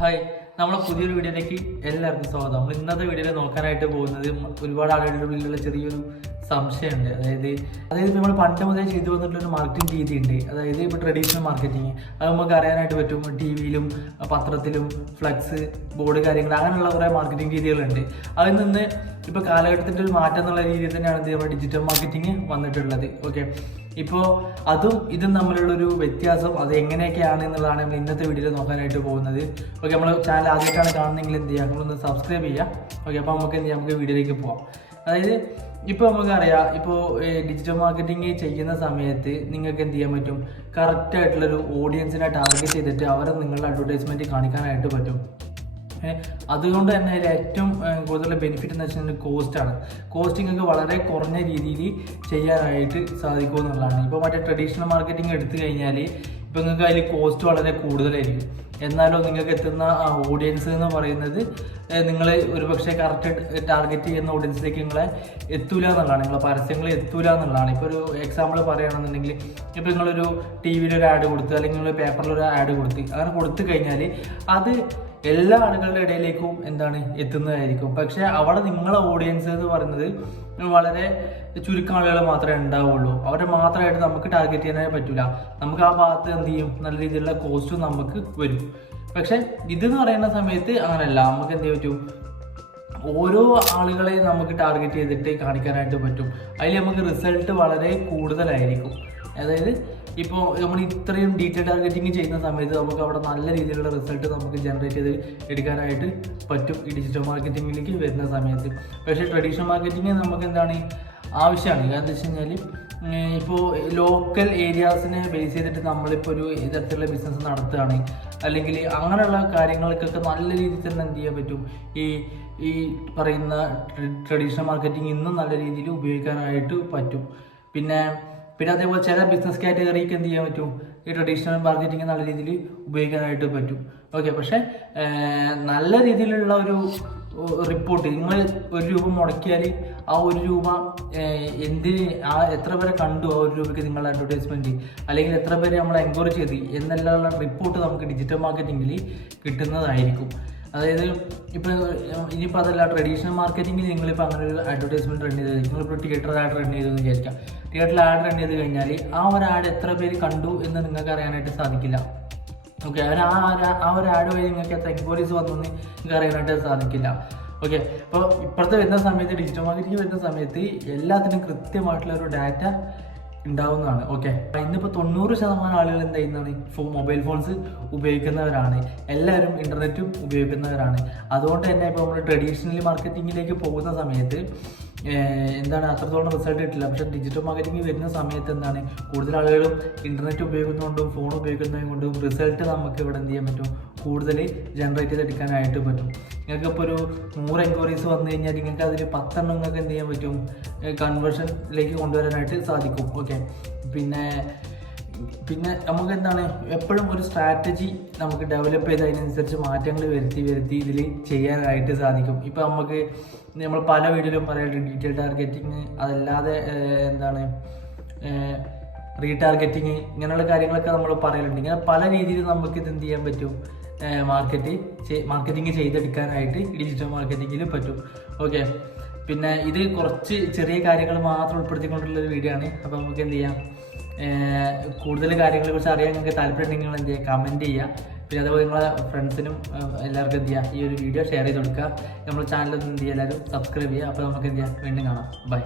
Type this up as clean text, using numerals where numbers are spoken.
Hi, നമ്മളെ പുതിയൊരു വീഡിയോയിലേക്ക് എല്ലാവർക്കും സ്വാഗതം. നമ്മൾ ഇന്നത്തെ വീഡിയോയിൽ നോക്കാനായിട്ട് പോകുന്നത് ഒരുപാട് ആളുകളുടെ ഉള്ളിലുള്ള ചെറിയൊരു സംശയമുണ്ട്. അതായത് നമ്മൾ പണ്ട് മുതലേ ചെയ്തു വന്നിട്ടുള്ളൊരു മാർക്കറ്റിംഗ് രീതിയുണ്ട്. അതായത് ഇപ്പോൾ ട്രഡീഷണൽ മാർക്കറ്റിംഗ് അത് നമുക്ക് അറിയാനായിട്ട് പറ്റും. ടി വിയിലും പത്രത്തിലും ഫ്ലക്സ് ബോർഡ് കാര്യങ്ങൾ അങ്ങനെയുള്ള കുറേ മാർക്കറ്റിംഗ് രീതികളുണ്ട്. അതിൽ നിന്ന് ഇപ്പോൾ കാലഘട്ടത്തിൻ്റെ ഒരു മാറ്റം എന്നുള്ള രീതിയിൽ തന്നെയാണ് നമ്മുടെ ഡിജിറ്റൽ മാർക്കറ്റിംഗ് വന്നിട്ടുള്ളത്. ഓക്കെ, ഇപ്പോൾ അതും ഇതും തമ്മിലുള്ളൊരു വ്യത്യാസം അത് എങ്ങനെയൊക്കെയാണ് എന്നുള്ളതാണ് നമ്മൾ ഇന്നത്തെ വീഡിയോയിൽ നോക്കാനായിട്ട് പോകുന്നത്. ഓക്കെ, നമ്മൾ ചാനൽ ആദ്യമായിട്ടാണ് കാണുന്നതെങ്കിൽ എന്ത് ചെയ്യുക, നമ്മളൊന്ന് സബ്സ്ക്രൈബ് ചെയ്യുക. ഓക്കെ, അപ്പോൾ നമുക്ക് എന്ത് ചെയ്യാം, നമുക്ക് വീഡിയോയിലേക്ക് പോകാം. അതായത് ഇപ്പോൾ നമുക്കറിയാം, ഇപ്പോൾ ഡിജിറ്റൽ മാർക്കറ്റിംഗ് ചെയ്യുന്ന സമയത്ത് നിങ്ങൾക്ക് എന്ത് ചെയ്യാൻ പറ്റും, കറക്റ്റായിട്ടുള്ളൊരു ഓഡിയൻസിനെ ടാർഗറ്റ് ചെയ്തിട്ട് അവരെ നിങ്ങളുടെ അഡ്വർടൈസ്മെൻറ്റ് കാണിക്കാനായിട്ട് പറ്റും. അതുകൊണ്ട് തന്നെ അതിൽ ഏറ്റവും കൂടുതൽ ബെനിഫിറ്റ് എന്ന് വെച്ചാൽ കോസ്റ്റാണ്. കോസ്റ്റിംഗ് വളരെ കുറഞ്ഞ രീതിയിൽ ചെയ്യാനായിട്ട് സാധിക്കും എന്നുള്ളതാണ്. ഇപ്പോൾ മറ്റേ ട്രഡീഷണൽ മാർക്കറ്റിംഗ് എടുത്തു കഴിഞ്ഞാൽ ഇപ്പോൾ നിങ്ങൾക്ക് അതിൽ കോസ്റ്റ് വളരെ കൂടുതലായിരിക്കും. എന്നാലും നിങ്ങൾക്ക് എത്തുന്ന ഓഡിയൻസ് എന്ന് പറയുന്നത് നിങ്ങൾ ഒരുപക്ഷെ കറക്റ്റ് ടാർഗറ്റ് ചെയ്യുന്ന ഓഡിയൻസിലേക്ക് നിങ്ങളെ എത്തൂല എന്നുള്ളതാണ്, നിങ്ങളെ പരസ്യങ്ങൾ എത്തൂല എന്നുള്ളതാണ്. ഇപ്പോൾ ഒരു എക്സാമ്പിൾ പറയുകയാണെന്നുണ്ടെങ്കിൽ, ഇപ്പോൾ നിങ്ങളൊരു ടി വിയിലൊരു ആഡ് കൊടുത്ത് അല്ലെങ്കിൽ നിങ്ങൾ പേപ്പറിലൊരു ആഡ് കൊടുത്ത് അങ്ങനെ കൊടുത്തു കഴിഞ്ഞാൽ അത് എല്ലാ ആളുകളുടെ ഇടയിലേക്കും എത്തുന്നതായിരിക്കും. പക്ഷേ അവിടെ നിങ്ങളെ ഓഡിയൻസ് എന്ന് പറയുന്നത് വളരെ ചുരുക്കം ആളുകൾ മാത്രമേ ഉണ്ടാവുള്ളൂ. അവരെ മാത്രമായിട്ട് നമുക്ക് ടാർഗറ്റ് ചെയ്യാനായി പറ്റില്ല. നമുക്ക് ആ ഭാഗത്ത് എന്ത് ചെയ്യും, നല്ല രീതിയിലുള്ള കോസ്റ്റും നമുക്ക് വരും. പക്ഷെ ഇതെന്ന് പറയുന്ന സമയത്ത് അങ്ങനെയല്ല. നമുക്ക് എന്ത് പറ്റും, ഓരോ ആളുകളെ നമുക്ക് ടാർഗറ്റ് ചെയ്തിട്ട് കാണിക്കാനായിട്ട് പറ്റും. അതിൽ നമുക്ക് റിസൾട്ട് വളരെ കൂടുതലായിരിക്കും. അതായത് ഇപ്പോൾ നമ്മൾ ഇത്രയും ഡീറ്റെയിൽ ടാർഗറ്റിംഗ് ചെയ്യുന്ന സമയത്ത് നമുക്ക് അവിടെ നല്ല രീതിയിലുള്ള റിസൾട്ട് നമുക്ക് ജനറേറ്റ് ചെയ്ത് എടുക്കാനായിട്ട് പറ്റും ഈ ഡിജിറ്റൽ മാർക്കറ്റിങ്ങിലേക്ക് വരുന്ന സമയത്ത്. പക്ഷേ ട്രഡീഷണൽ മാർക്കറ്റിംഗ് നമുക്ക് ആവശ്യമാണ്. കാരണം എന്താ വെച്ച് കഴിഞ്ഞാൽ, ഇപ്പോൾ ലോക്കൽ ഏരിയാസിനെ ബേസ് ചെയ്തിട്ട് നമ്മളിപ്പോൾ ഒരു തരത്തിലുള്ള ബിസിനസ് നടത്തുകയാണ് അല്ലെങ്കിൽ അങ്ങനെയുള്ള കാര്യങ്ങൾക്കൊക്കെ നല്ല രീതിയിൽ തന്നെ എന്ത് ചെയ്യാൻ പറ്റും, ഈ പറയുന്ന ട്രഡീഷണൽ മാർക്കറ്റിംഗ് ഇന്നും നല്ല രീതിയിൽ ഉപയോഗിക്കാനായിട്ട് പറ്റും. പിന്നെ അതേപോലെ ചില ബിസിനസ് കാറ്റഗറിക്ക് എന്ത് ചെയ്യാൻ പറ്റും, ഈ ട്രഡീഷണൽ മാർക്കറ്റിംഗ് നല്ല രീതിയിൽ ഉപയോഗിക്കാനായിട്ട് പറ്റും. ഓക്കെ, പക്ഷേ നല്ല രീതിയിലുള്ള ഒരു റിപ്പോർട്ട്, നിങ്ങൾ ₹1 മുടക്കിയാൽ ആ ₹1 എത്ര പേരെ കണ്ടു, ആ ₹1 നിങ്ങളുടെ അഡ്വർടൈസ്മെൻറ്റ്, അല്ലെങ്കിൽ എത്ര പേര് നമ്മൾ എൻക്വയറി ചെയ്ത് എന്നെല്ലാം റിപ്പോർട്ട് നമുക്ക് ഡിജിറ്റൽ മാർക്കറ്റിങ്ങിൽ കിട്ടുന്നതായിരിക്കും. അതായത് ഇനിയിപ്പോൾ അതല്ല, ട്രഡീഷണൽ മാർക്കറ്റിംഗിൽ നിങ്ങളിപ്പോൾ അങ്ങനെ ഒരു അഡ്വർടൈസ്മെൻറ്റ് റൺ ചെയ്ത്, നിങ്ങളിപ്പോൾ തിയേറ്റർ ആഡ് റൺ ചെയ്തെന്ന് വിചാരിക്കാം. തിയേറ്ററിൽ ആഡ് റൺ ചെയ്ത് കഴിഞ്ഞാൽ ആ ഒരു ആഡ് എത്ര പേര് കണ്ടു എന്ന് നിങ്ങൾക്ക് അറിയാനായിട്ട് സാധിക്കില്ല. ഓക്കെ, ആ ഒരു ആഡ് വഴി നിങ്ങൾക്ക് എത്ര എൻക്വയറീസ് വന്നെന്ന് നിങ്ങൾക്ക് അറിയാനായിട്ട് സാധിക്കില്ല. ഓക്കെ, അപ്പോൾ ഇപ്പോഴത്തെ വരുന്ന സമയത്ത്, ഡിജിറ്റൽ മാർക്കറ്റിംഗ് വരുന്ന സമയത്ത് എല്ലാത്തിനും കൃത്യമായിട്ടുള്ള ഒരു ഡാറ്റ ഉണ്ടാവുന്നതാണ്. ഓക്കെ, ഇന്നിപ്പോൾ 90% ആളുകൾ എന്ത് ചെയ്യുന്നതാണ്, മൊബൈൽ ഫോൺസ് ഉപയോഗിക്കുന്നവരാണ്. എല്ലാവരും ഇൻ്റർനെറ്റും ഉപയോഗിക്കുന്നവരാണ്. അതുകൊണ്ട് തന്നെ ഇപ്പോൾ നമ്മൾ ട്രഡീഷണൽ മാർക്കറ്റിങ്ങിലേക്ക് പോകുന്ന സമയത്ത് അത്രത്തോളം റിസൾട്ട് കിട്ടില്ല. പക്ഷേ ഡിജിറ്റൽ മാർക്കറ്റിംഗ് വരുന്ന സമയത്ത് കൂടുതൽ ആളുകളും ഇൻ്റർനെറ്റ് ഉപയോഗിക്കുന്നതുകൊണ്ടും ഫോൺ ഉപയോഗിക്കുന്നത് കൊണ്ടും റിസൾട്ട് നമുക്ക് ഇവിടെ എന്ത് ചെയ്യാൻ പറ്റും, കൂടുതൽ ജനറേറ്റ് ചെയ്തെടുക്കാനായിട്ട് പറ്റും. നിങ്ങൾക്കിപ്പോൾ ഒരു 100 എൻക്വയറീസ് വന്നു കഴിഞ്ഞാൽ നിങ്ങൾക്ക് അതിൽ 10 നിങ്ങൾക്ക് എന്ത് ചെയ്യാൻ പറ്റും, കൺവേർഷനിലേക്ക് കൊണ്ടുവരാനായിട്ട് സാധിക്കും. ഓക്കെ, പിന്നെ നമുക്ക് എപ്പോഴും ഒരു സ്ട്രാറ്റജി നമുക്ക് ഡെവലപ്പ് ചെയ്ത് അതിനനുസരിച്ച് മാറ്റങ്ങൾ വരുത്തി ഇതിൽ ചെയ്യാനായിട്ട് സാധിക്കും. ഇപ്പോൾ നമ്മൾ പല വീഡിയോയിലും പറയുന്നത് ഡീറ്റെയിൽ ടാർഗറ്റിങ്, അതല്ലാതെ റീടാർഗറ്റിങ്, ഇങ്ങനെയുള്ള കാര്യങ്ങളൊക്കെ നമ്മൾ പറയലുണ്ട്. ഇങ്ങനെ പല രീതിയിൽ നമുക്ക് ഇത് എന്ത് ചെയ്യാൻ പറ്റും, മാർക്കറ്റിംഗ് ചെയ്തെടുക്കാനായിട്ട് ഡിജിറ്റൽ മാർക്കറ്റിങ്ങിൽ പറ്റും. ഓക്കെ, പിന്നെ ഇത് കുറച്ച് ചെറിയ കാര്യങ്ങൾ മാത്രം ഉൾപ്പെടുത്തിക്കൊണ്ടുള്ളൊരു വീഡിയോ ആണ്. അപ്പോൾ നമുക്ക് എന്ത് ചെയ്യാം, കൂടുതൽ കാര്യങ്ങളെക്കുറിച്ച് അറിയാൻ നിങ്ങൾക്ക് താല്പര്യമുണ്ടെങ്കിൽ എന്ത് ചെയ്യുക, കമൻറ്റ് ചെയ്യുക. പിന്നെ അതുപോലെ നിങ്ങളെ ഫ്രണ്ട്സിനും എല്ലാവർക്കും എന്ത് ചെയ്യുക, ഈ ഒരു വീഡിയോ ഷെയർ ചെയ്ത് കൊടുക്കുക. നമ്മുടെ ചാനലൊന്നും എന്ത് ചെയ്യുക, എല്ലാവരും സബ്സ്ക്രൈബ് ചെയ്യുക. അപ്പോൾ നമുക്ക് എന്ത് ചെയ്യാം, വീണ്ടും കാണാം. ബൈ.